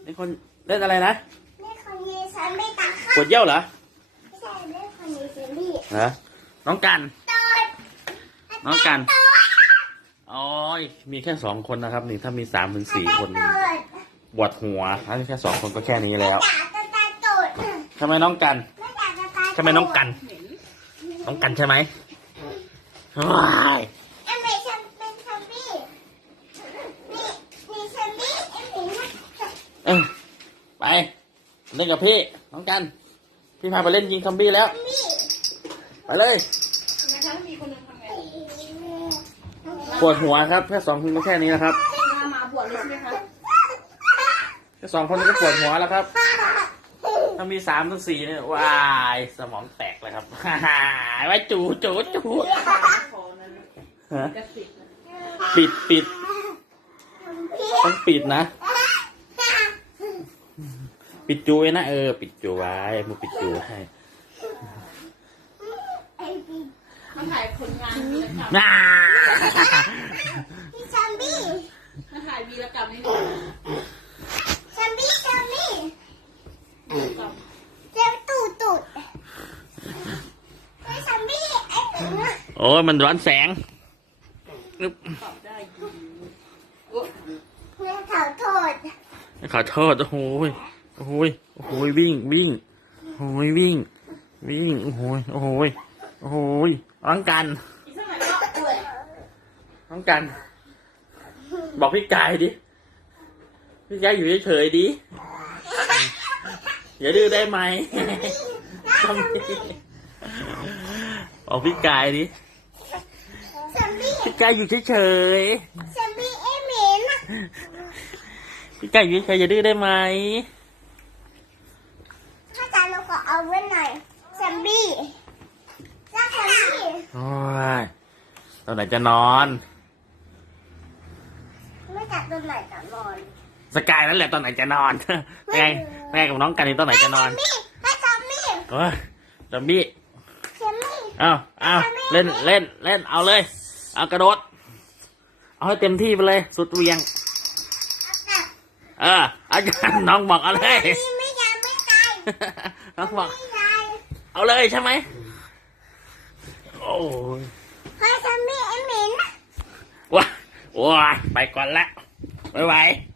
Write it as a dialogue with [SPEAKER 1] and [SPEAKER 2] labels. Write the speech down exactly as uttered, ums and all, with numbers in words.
[SPEAKER 1] ล่นคนเล่นอะไรนะ
[SPEAKER 2] เล่นคนยีฉันไม่ตาค่ะ
[SPEAKER 1] ปวดเยี่ยวเหรอ
[SPEAKER 2] ไม่ใช่เล่นคนยีซีรีส์
[SPEAKER 1] เหรอน้องกัน
[SPEAKER 2] ตูด
[SPEAKER 1] น้องกันโอ้ยมีแค่สองคนนะครับนี่ถ้ามีสามถึงสี่คนปวดหัวถ้ามีแค่สองคนก็แค่นี้แล้วทำไมน้องกันทำไมน้องกันน้องกันใช่ไหมว้าย
[SPEAKER 2] เอ็มเป็นเป็นซอมบี้มีมีซอมบี้เอ็มเป็น
[SPEAKER 1] เออไปเล่นกับพี่น้องกันพี่พาไปเล่นยิงซอมบี้แล้วไปเลยปวดหัวครับแค่สองคนก็แค่นี้นะครับ
[SPEAKER 3] มาปวดเลยใช่ไหมคะ
[SPEAKER 1] แค่สองคนก็ปวดหัวแล้วครับถ้ามีสามถึงสี่เนี่ยว้ายสมองแตกเลยครับฮ่าไว้จูจูจูปิดปิดต้องปิดนะปิดจูไว้นะเออปิดจูไว้มึงปิดจูให้
[SPEAKER 3] มาถ่ายผลงานวีรกรรม
[SPEAKER 2] มีซอมบี้
[SPEAKER 3] มาถ่ายวีรกรรมนี่หน่อย
[SPEAKER 2] ซอมบี้ซอมบี้เจ้าตูดตูดไอ้ซอมบี้ไอ้หนู
[SPEAKER 1] โอ้ยมันร้อนแสงนึบ
[SPEAKER 3] ตอบได้ดี
[SPEAKER 2] เพื่อนขอโทษ
[SPEAKER 1] ขอโทษโอ้โหโอ้โหโอ้โหวิ่งวิ่งโอ้โหวิ่งวิ่งโอ้โหโอ้โหโอ้โหน้องกันน้องกันบอกพี่กายดิพี่กายอยู่เฉยๆดิอย่าดื้อได้ไหมบอกพี่กายดิพี่กายอยู่เฉย
[SPEAKER 2] ๆซอมบี้เอเหม็น
[SPEAKER 1] พี่กายอยู่เฉยอย่าดื้อได้ไหม
[SPEAKER 2] ถ้าจานเราขอเอาไว้หน่อยซอมบี้จ้าซอมบี้
[SPEAKER 1] โอ้ยตอนไหนจะนอน
[SPEAKER 2] ไม่จัดตอนไหนจะนอน
[SPEAKER 1] สกายนั่นแหละตอนไหนจะนอนแม่แม่กับน้องกันนี่ตอนไหนจะนอน
[SPEAKER 2] ให้ซอมบี้
[SPEAKER 1] โอ้ยซอมบี้
[SPEAKER 2] ซอมบี้
[SPEAKER 1] เอาเอาเล่นเล่นเล่นเอาเลยเอากระโดดเอาให้เต็มที่ไปเลยสุดเวียงเอออาจารย์น้องบอกเอาเลย
[SPEAKER 2] ไม่ยังไม่ตาย
[SPEAKER 1] น้องบอกเอาเลยใช่ไหมโอ้ย
[SPEAKER 2] ให้ซอมบี้เอ็มเหม็น
[SPEAKER 1] ว้าว้าไปก่อนละบ๊ายบาย